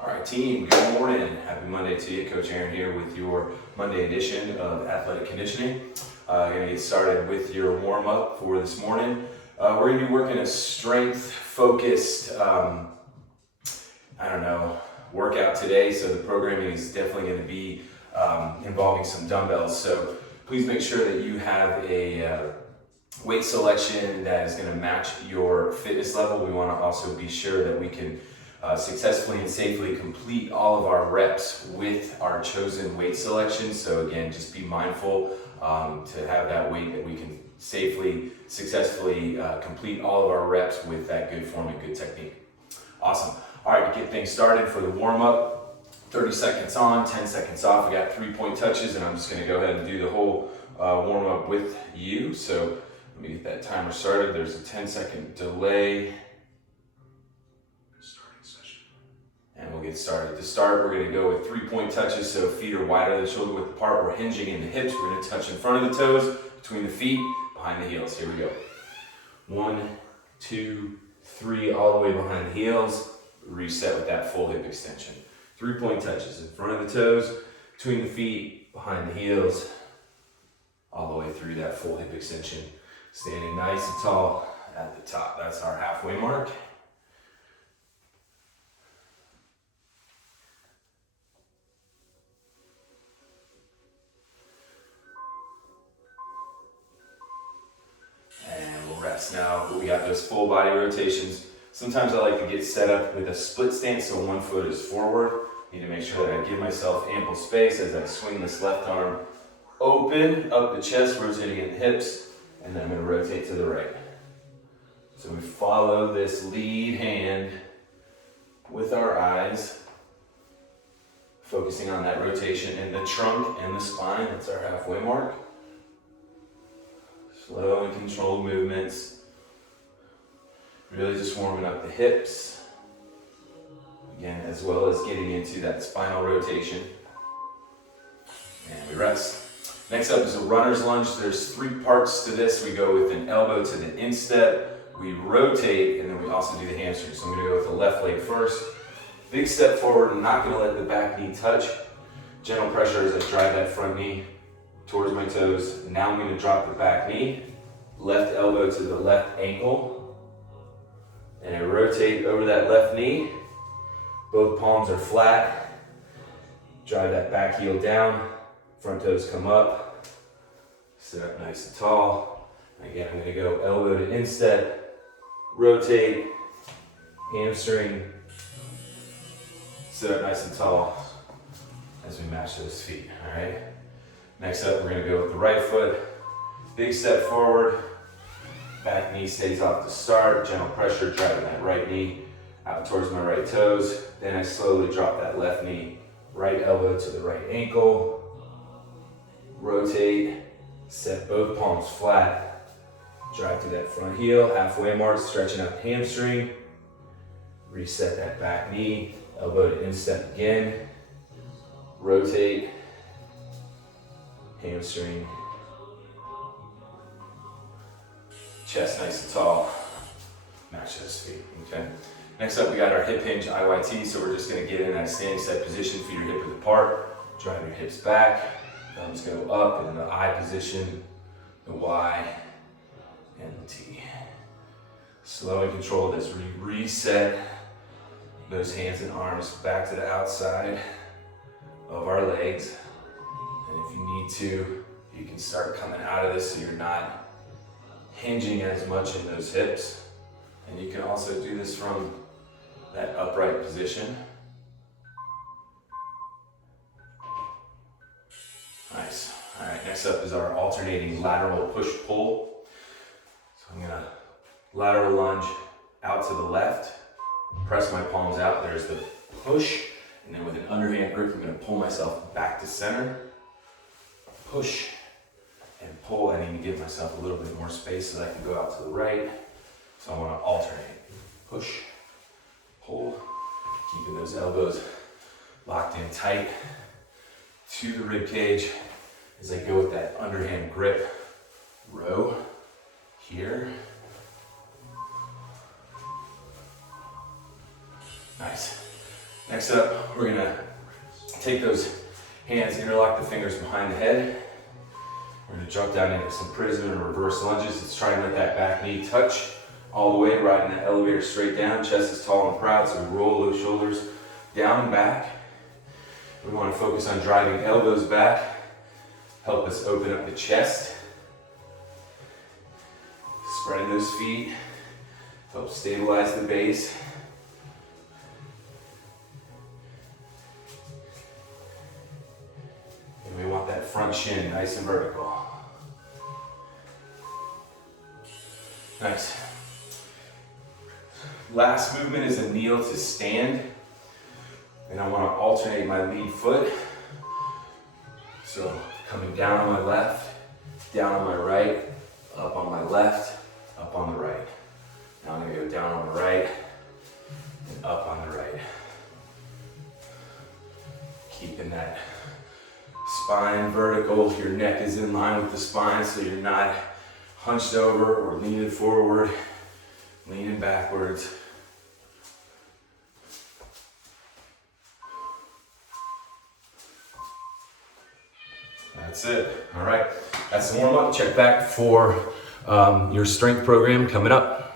All right, team, good morning. Happy Monday to you. Coach Aaron here with your Monday edition of Athletic Conditioning. Going to get started with your warm-up for this morning. We're going to be working a strength-focused, workout today. So the programming is definitely going to be involving some dumbbells. So please make sure that you have a weight selection that is going to match your fitness level. We want to also be sure that we can successfully and safely complete all of our reps with our chosen weight selection. So again, just be mindful to have that weight that we can safely, successfully complete all of our reps with that good form and good technique. Awesome. All right, to get things started for the warm-up, 30 seconds on, 10 seconds off. We got 3-point touches, and I'm just going to go ahead and do the whole warm-up with you. So let me get that timer started. There's a 10-second delay. And we'll get started. To start, we're going to go with 3-point touches, so feet are wider than shoulder width apart. We're hinging in the hips. We're going to touch in front of the toes, between the feet, behind the heels. Here we go. 1, 2, 3, all the way behind the heels. Reset with that full hip extension. 3-point touches in front of the toes, between the feet, behind the heels, all the way through that full hip extension. Standing nice and tall at the top. That's our halfway mark. Now we got those full body rotations. Sometimes I like to get set up with a split stance, so one foot is forward. Need to make sure that I give myself ample space as I swing this left arm open, up the chest, rotating in the hips, and then I'm going to rotate to the right. So we follow this lead hand with our eyes, focusing on that rotation in the trunk and the spine. That's our halfway mark. Slow and controlled movements. Really just warming up the hips. Again, as well as getting into that spinal rotation. And we rest. Next up is a runner's lunge. There's 3 parts to this. We go with an elbow to the instep. We rotate, and then we also do the hamstring. So I'm going to go with the left leg first. Big step forward. I'm not going to let the back knee touch. Gentle pressure as I drive that front knee towards my toes. Now I'm going to drop the back knee, left elbow to the left ankle, and I rotate over that left knee. Both palms are flat. Drive that back heel down, front toes come up, sit up nice and tall. Again, I'm going to go elbow to instep, rotate, hamstring, sit up nice and tall as we match those feet, all right? Next up, we're going to go with the right foot. Big step forward. Back knee stays off to start. Gentle pressure, driving that right knee out towards my right toes. Then I slowly drop that left knee. Right elbow to the right ankle. Rotate. Set both palms flat. Drive through that front heel. Halfway mark, stretching out the hamstring. Reset that back knee. Elbow to instep again. Rotate. Hamstring, chest nice and tall, match those feet, okay? Next up, we got our hip hinge IYT, so we're just gonna get in that standing set position, feet are hip width apart, drive your hips back, thumbs go up in the I position, the Y, and the T. Slow and controlled as we reset those hands and arms back to the outside of our legs. And if you need to, you can start coming out of this so you're not hinging as much in those hips. And you can also do this from that upright position. Nice. All right, next up is our alternating lateral push-pull. So I'm gonna lateral lunge out to the left, press my palms out, there's the push, and then with an underhand grip, I'm gonna pull myself back to center. Push and pull. I need to give myself a little bit more space so that I can go out to the right. So I want to alternate. Push, pull, keeping those elbows locked in tight to the rib cage as I go with that underhand grip. Row here. Nice. Next up, we're gonna take those hands, interlock the fingers behind the head. We're gonna drop down into some prison and reverse lunges. Let's try and let that back knee touch all the way, riding that elevator straight down. Chest is tall and proud, so we roll those shoulders down and back. We wanna focus on driving elbows back, help us open up the chest. Spreading those feet, help stabilize the base. And we want that front shin nice and vertical. Nice. Last movement is a kneel to stand. And I want to alternate my lead foot. So coming down on my left, down on my right, up on my left, up on the right. Now I'm going to go down on the right and up on the right. Keeping that spine vertical. Your neck is in line with the spine, so you're not hunched over or leaning forward, leaning backwards. That's it. All right, that's the warm up. Check back for your strength program coming up.